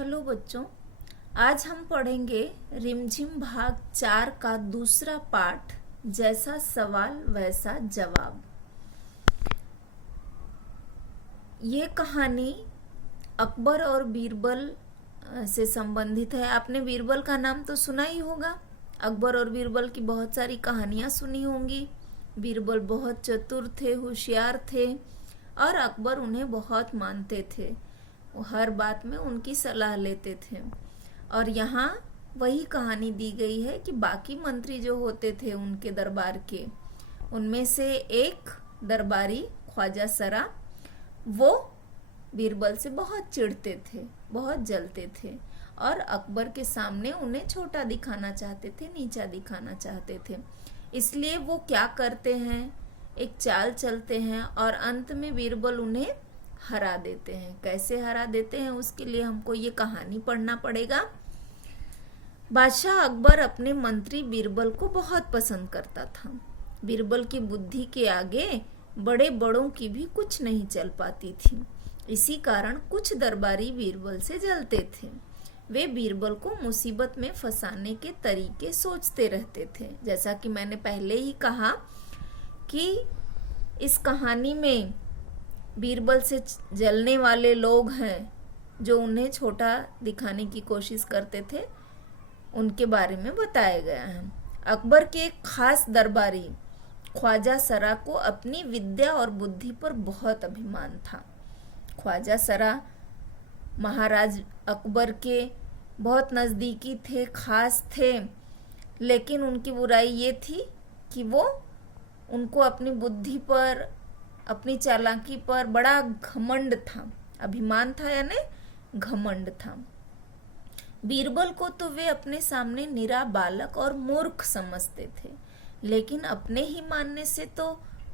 Hello बच्चों, आज हम पढ़ेंगे रिमझिम भाग 4 का दूसरा पाठ, जैसा सवाल वैसा जवाब। ये कहानी अकबर और बीरबल से संबंधित है। आपने बीरबल का नाम तो सुना ही होगा। अकबर और बीरबल की बहुत सारी कहानियां सुनी होंगी। बीरबल बहुत चतुर थे, होशियार थे और अकबर उन्हें बहुत मानते थे। वो हर बात में उनकी सलाह लेते थे। और यहाँ वही कहानी दी गई है कि बाकी मंत्री जो होते थे उनके दरबार के, उनमें से एक दरबारी ख्वाजा सरा, वो बीरबल से बहुत चिढ़ते थे, बहुत जलते थे और अकबर के सामने उन्हें छोटा दिखाना चाहते थे, नीचा दिखाना चाहते थे। इसलिए वो क्या करते हैं, एक चाल चलते हैं और अंत में बीरबल उन्हें हरा देते हैं। कैसे हरा देते हैं उसके लिए हमको ये कहानी पढ़ना पड़ेगा। बादशाह अकबर अपने मंत्री बीरबल को बहुत पसंद करता था। बीरबल की बुद्धि के आगे बड़े बड़ों की भी कुछ नहीं चल पाती थी। इसी कारण कुछ दरबारी बीरबल से जलते थे। वे बीरबल को मुसीबत में फंसाने के तरीके सोचते रहते थे। जैसा कि मैंने पहले ही कहा कि इस कहानी में बीरबल से जलने वाले लोग हैं जो उन्हें छोटा दिखाने की कोशिश करते थे, उनके बारे में बताया गया है। अकबर के एक खास दरबारी ख्वाजा सरा को अपनी विद्या और बुद्धि पर बहुत अभिमान था। ख्वाजा सरा महाराज अकबर के बहुत नज़दीकी थे, खास थे, लेकिन उनकी बुराई ये थी कि वो उनको अपनी बुद्धि पर, अपनी चालाकी पर बड़ा घमंड था। अभिमान था यानी घमंड था। बीरबल को तो वे अपने सामने निरा बालक और मूर्ख समझते थे, लेकिन अपने ही मानने से तो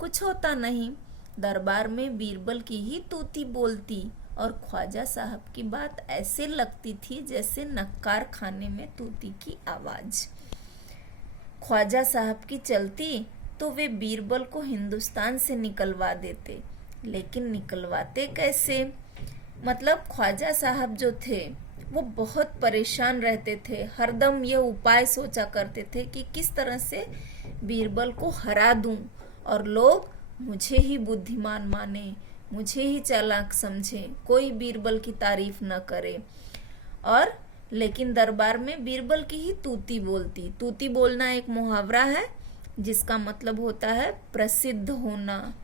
कुछ होता नहीं। दरबार में बीरबल की ही तूती बोलती और ख्वाजा साहब की बात ऐसे लगती थी जैसे नक्कार खाने में तूती की आवाज। ख्वाजा साहब की चलती तो वे बीरबल को हिंदुस्तान से निकलवा देते, लेकिन निकलवाते कैसे? मतलब ख्वाजा साहब जो थे वो बहुत परेशान रहते थे। हरदम ये उपाय सोचा करते थे कि किस तरह से बीरबल को हरा दूं और लोग मुझे ही बुद्धिमान माने, मुझे ही चालाक समझे, कोई बीरबल की तारीफ न करे। और लेकिन दरबार में बीरबल की ही तूती बोलती। तूती बोलना एक मुहावरा है जिसका मतलब होता है प्रसिद्ध होना।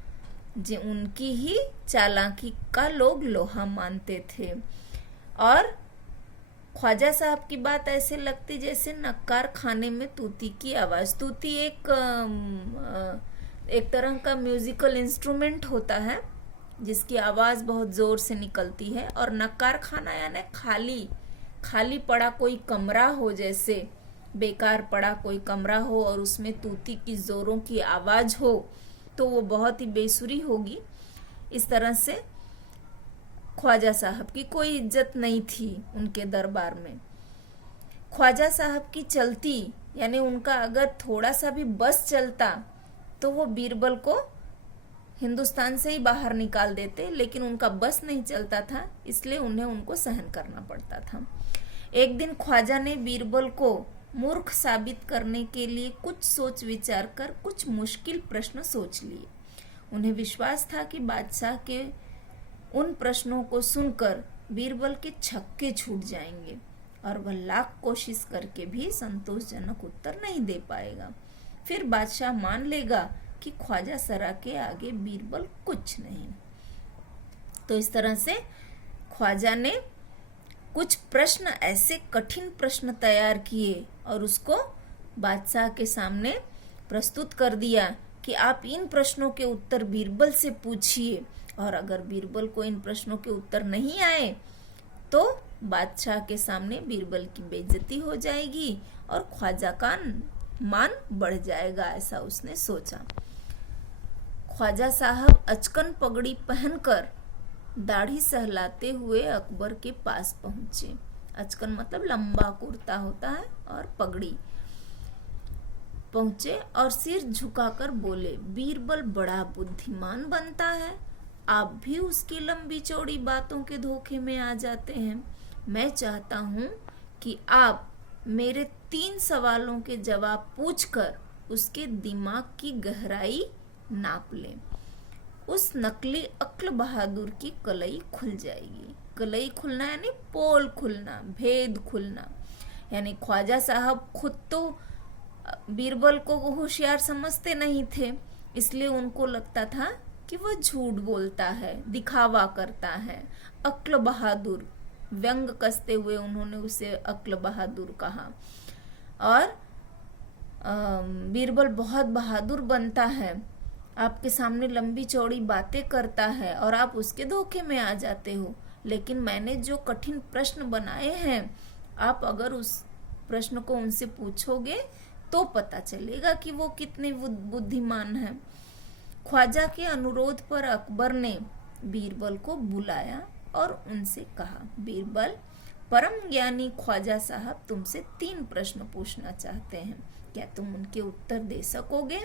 जो उनकी ही चालाकी का लोग लोहा मानते थे। और ख्वाजा साहब की बात ऐसे लगती जैसे नक्कार खाने में तूती की आवाज। तूती एक तरह का म्यूजिकल इंस्ट्रूमेंट होता है जिसकी आवाज बहुत जोर से निकलती है। और नक्कार खाना यानी खाली पड़ा कोई कमरा हो, जैसे बेकार पड़ा कोई कमरा हो और उसमें तूती की जोरों की आवाज हो तो वो बहुत ही बेसुरी होगी। इस तरह से ख्वाजा साहब की कोई इज्जत नहीं थी उनके दरबार में। ख्वाजा साहब की चलती यानी उनका अगर थोड़ा सा भी बस चलता तो वो बीरबल को हिंदुस्तान से ही बाहर निकाल देते, लेकिन उनका बस नहीं चलता था, इसलिए उन्हें उनको सहन करना पड़ता था। एक दिन ख्वाजा ने बीरबल को मूर्ख साबित करने के लिए कुछ सोच विचार कर कुछ मुश्किल प्रश्न सोच लिए। उन्हें विश्वास था कि बादशाह के उन प्रश्नों को सुनकर बीरबल के छक्के छूट जाएंगे और वह लाख कोशिश करके भी संतोषजनक उत्तर नहीं दे पाएगा। फिर बादशाह मान लेगा कि ख्वाजा सरा के आगे बीरबल कुछ नहीं। तो इस तरह से ख्वाजा ने कुछ प्रश्न, ऐसे कठिन प्रश्न तैयार किए और उसको बादशाह के सामने प्रस्तुत कर दिया कि आप इन प्रश्नों के उत्तर बीरबल से पूछिए, और अगर बीरबल को इन प्रश्नों के उत्तर नहीं आए तो बादशाह के सामने बीरबल की बेइज्जती हो जाएगी और ख्वाजा का मान बढ़ जाएगा, ऐसा उसने सोचा। ख्वाजा साहब अचकन पगड़ी पहनकर दाढ़ी सहलाते हुए अकबर के पास पहुंचे। अचकन मतलब लंबा कुर्ता होता है और पगड़ी। पहुंचे और सिर झुकाकर बोले, बीरबल बड़ा बुद्धिमान बनता है, आप भी उसकी लंबी चौड़ी बातों के धोखे में आ जाते हैं। मैं चाहता हूँ कि आप मेरे 3 सवालों के जवाब पूछकर उसके दिमाग की गहराई नाप लें। उस नकली अक्ल बहादुर की कलई खुल जाएगी। कलई खुलना यानी पोल खुलना, भेद खुलना। यानी ख्वाजा साहब खुद तो बीरबल को होशियार समझते नहीं थे, इसलिए उनको लगता था कि वह झूठ बोलता है, दिखावा करता है। अक्ल बहादुर, व्यंग कसते हुए उन्होंने उसे अक्ल बहादुर कहा। और बीरबल बहुत बहादुर बनता है, आपके सामने लंबी चौड़ी बातें करता है और आप उसके धोखे में आ जाते हो। लेकिन मैंने जो कठिन प्रश्न बनाए हैं, आप अगर उस प्रश्न को उनसे पूछोगे तो पता चलेगा कि वो कितने बुद्धिमान हैं। ख्वाजा के अनुरोध पर अकबर ने बीरबल को बुलाया और उनसे कहा, बीरबल, परम ज्ञानी ख्वाजा साहब तुमसे 3 प्रश्न पूछना चाहते हैं, क्या तुम उनके उत्तर दे सकोगे?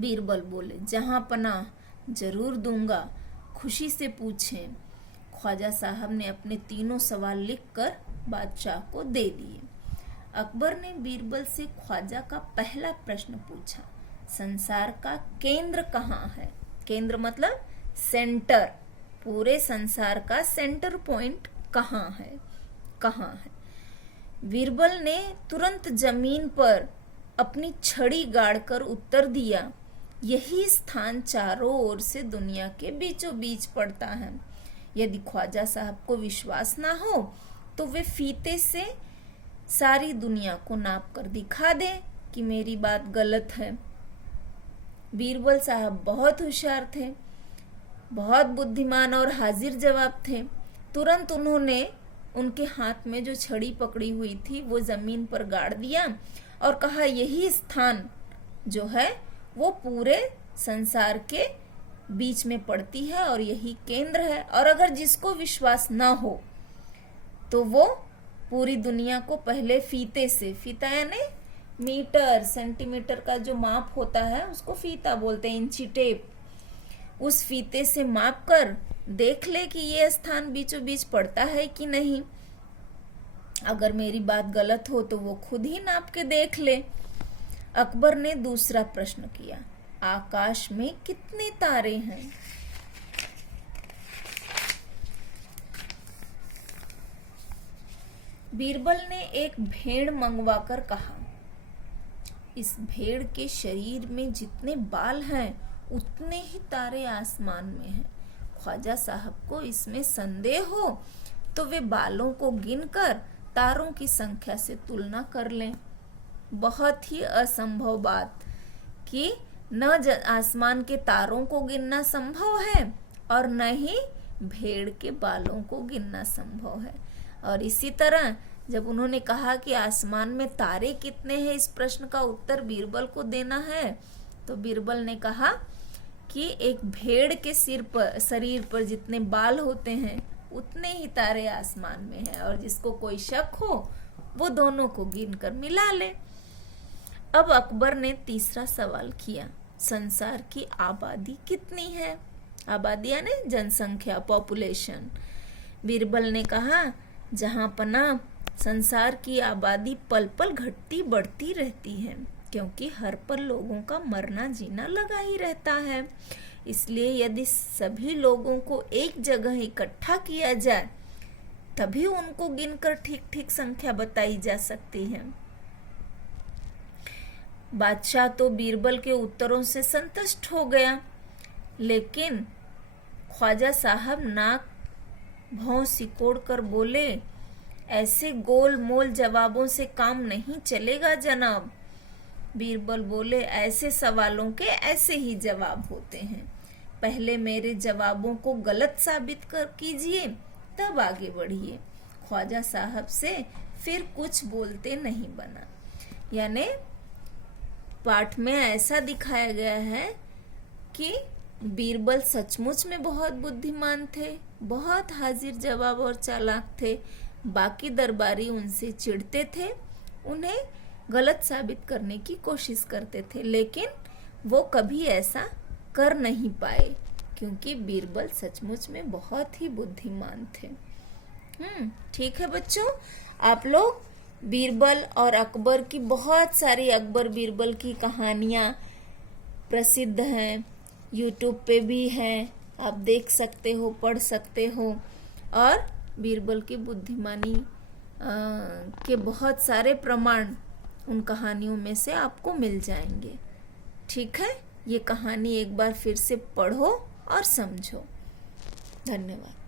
बीरबल बोले, जहां पनाह जरूर दूंगा, खुशी से पूछें। ख्वाजा साहब ने अपने 3 सवाल लिखकर बादशाह को दे दिए। अकबर ने बीरबल से ख्वाजा का पहला प्रश्न पूछा, संसार का केंद्र कहाँ है? केंद्र मतलब सेंटर, पूरे संसार का सेंटर पॉइंट कहाँ है? कहाँ है? बीरबल ने तुरंत जमीन पर अपनी छड़ी गाड़कर उत्तर दिया, यही स्थान चारों ओर से दुनिया के बीचों बीच पड़ता है। यदि ख्वाजा साहब को विश्वास ना हो तो वे फीते से सारी दुनिया को नाप कर दिखा दे कि मेरी बात गलत है। बीरबल साहब बहुत होशियार थे, बहुत बुद्धिमान और हाजिर जवाब थे। तुरंत उन्होंने उनके हाथ में जो छड़ी पकड़ी हुई थी वो जमीन पर गाड़ दिया और कहा, यही स्थान जो है वो पूरे संसार के बीच में पड़ती है और यही केंद्र है। और अगर जिसको विश्वास ना हो तो वो पूरी दुनिया को पहले फीते से, फीता यानी मीटर सेंटीमीटर का जो माप होता है उसको फीता बोलते हैं, इंची टेप, उस फीते से माप कर देख ले कि ये स्थान बीचों बीच पड़ता है कि नहीं। अगर मेरी बात गलत हो तो वो खुद ही नाप के देख ले। अकबर ने दूसरा प्रश्न किया, आकाश में कितने तारे हैं? बीरबल ने एक भेड़ मंगवाकर कहा, इस भेड़ के शरीर में जितने बाल हैं उतने ही तारे आसमान में हैं। ख्वाजा साहब को इसमें संदेह हो तो वे बालों को गिनकर तारों की संख्या से तुलना कर लें। बहुत ही असंभव बात कि न आसमान के तारों को गिनना संभव है और न ही भेड़ के बालों को गिनना संभव है। और इसी तरह जब उन्होंने कहा कि आसमान में तारे कितने हैं, इस प्रश्न का उत्तर बीरबल को देना है, तो बीरबल ने कहा कि एक भेड़ के शरीर पर जितने बाल होते हैं उतने ही तारे आसमान में हैं और जिसको कोई शक हो वो दोनों को गिनकर मिला ले। अब अकबर ने तीसरा सवाल किया, संसार की आबादी कितनी है? आबादी यानी जनसंख्या, पॉपुलेशन। बीरबल ने कहा, जहां पना संसार की आबादी पल पल घटती बढ़ती रहती है, क्योंकि हर पल लोगों का मरना जीना लगा ही रहता है। इसलिए यदि सभी लोगों को एक जगह इकट्ठा किया जाए तभी उनको गिनकर ठीक ठीक संख्या बताई जा सकती है। बादशाह तो बीरबल के उत्तरों से संतुष्ट हो गया, लेकिन ख्वाजा साहब नाक भौं सिकोड़ कर बोले, ऐसे गोल मोल जवाबों से काम नहीं चलेगा जनाब। बीरबल बोले, ऐसे सवालों के ऐसे ही जवाब होते हैं, पहले मेरे जवाबों को गलत साबित कर कीजिए तब आगे बढ़िए। ख्वाजा साहब से फिर कुछ बोलते नहीं बना। यानी पाठ में ऐसा दिखाया गया है कि बीरबल सचमुच में बहुत बुद्धिमान थे, बहुत हाजिर जवाब और चालाक थे। बाकी दरबारी उनसे चिढ़ते थे, उन्हें गलत साबित करने की कोशिश करते थे, लेकिन वो कभी ऐसा कर नहीं पाए क्योंकि बीरबल सचमुच में बहुत ही बुद्धिमान थे। ठीक है बच्चों, आप लोग बीरबल और अकबर की बहुत सारी अकबर बीरबल की कहानियां प्रसिद्ध हैं, यूट्यूब पे भी हैं, आप देख सकते हो, पढ़ सकते हो। और बीरबल की बुद्धिमानी के बहुत सारे प्रमाण उन कहानियों में से आपको मिल जाएंगे। ठीक है, ये कहानी एक बार फिर से पढ़ो और समझो। धन्यवाद।